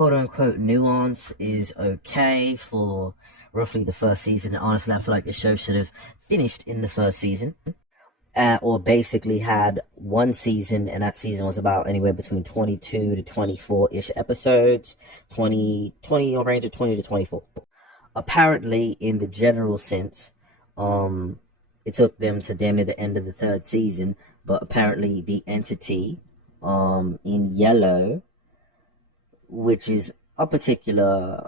quote-unquote nuance is okay for roughly the first season. Honestly, I feel like the show should have finished in the first season. Or basically had one season, and that season was about anywhere between 22 to 24-ish episodes, 20 or range of 20 to 24. Apparently, in the general sense, it took them to damn near the end of the third season, but apparently the entity in yellow, which is a particular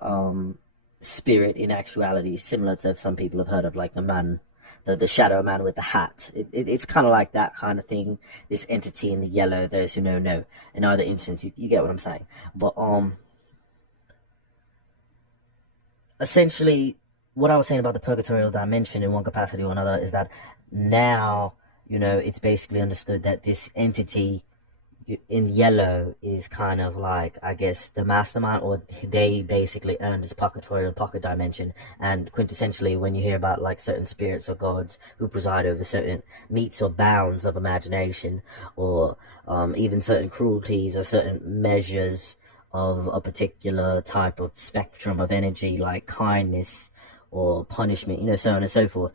spirit in actuality, similar to, if some people have heard of, like the man, the shadow man with the hat. It's kind of like that kind of thing. This entity in the yellow, those who know. In either instance, you get what I'm saying. But essentially, what I was saying about the purgatorial dimension in one capacity or another is that now, it's basically understood that this entity in yellow is kind of like, I guess, the mastermind, or they basically earned this purgatorial pocket dimension. And quintessentially, when you hear about like certain spirits or gods who preside over certain metes or bounds of imagination, or even certain cruelties or certain measures of a particular type of spectrum of energy, like kindness or punishment, so on and so forth.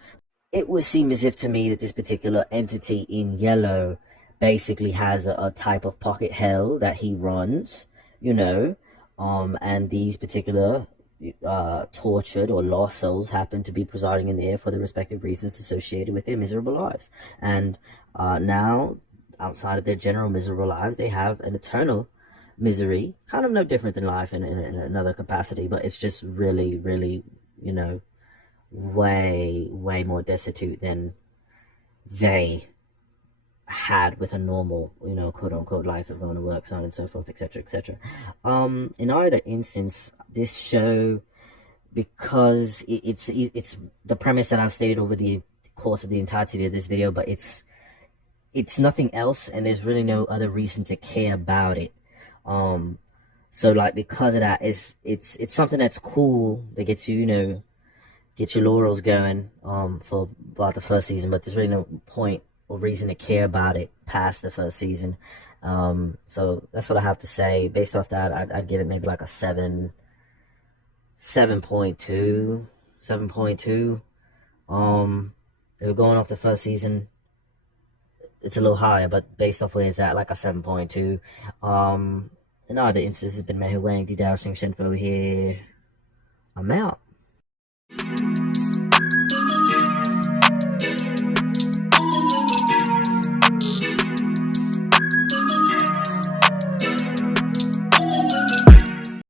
It would seem as if to me that this particular entity in yellow basically has a type of pocket hell that he runs, and these particular tortured or lost souls happen to be presiding in there for the respective reasons associated with their miserable lives. And now, outside of their general miserable lives, they have an eternal misery, kind of no different than life in another capacity, but it's just really, really, way, way more destitute than they had with a normal, quote unquote life of going to work, so on and so forth, etc., etc. In either instance, this show, because it's the premise that I've stated over the course of the entirety of this video, but it's nothing else, and there's really no other reason to care about it. So like, because of that, it's something that's cool. They get to, get your laurels going for about the first season, but there's really no point or reason to care about it past the first season. So that's what I have to say. Based off that, I'd give it maybe like a 7.2. If we're going off the first season, it's a little higher, but based off where it's at, like a 7.2. In other instances, been Mei Wang, Dou-zhansheng-fo here. I'm out.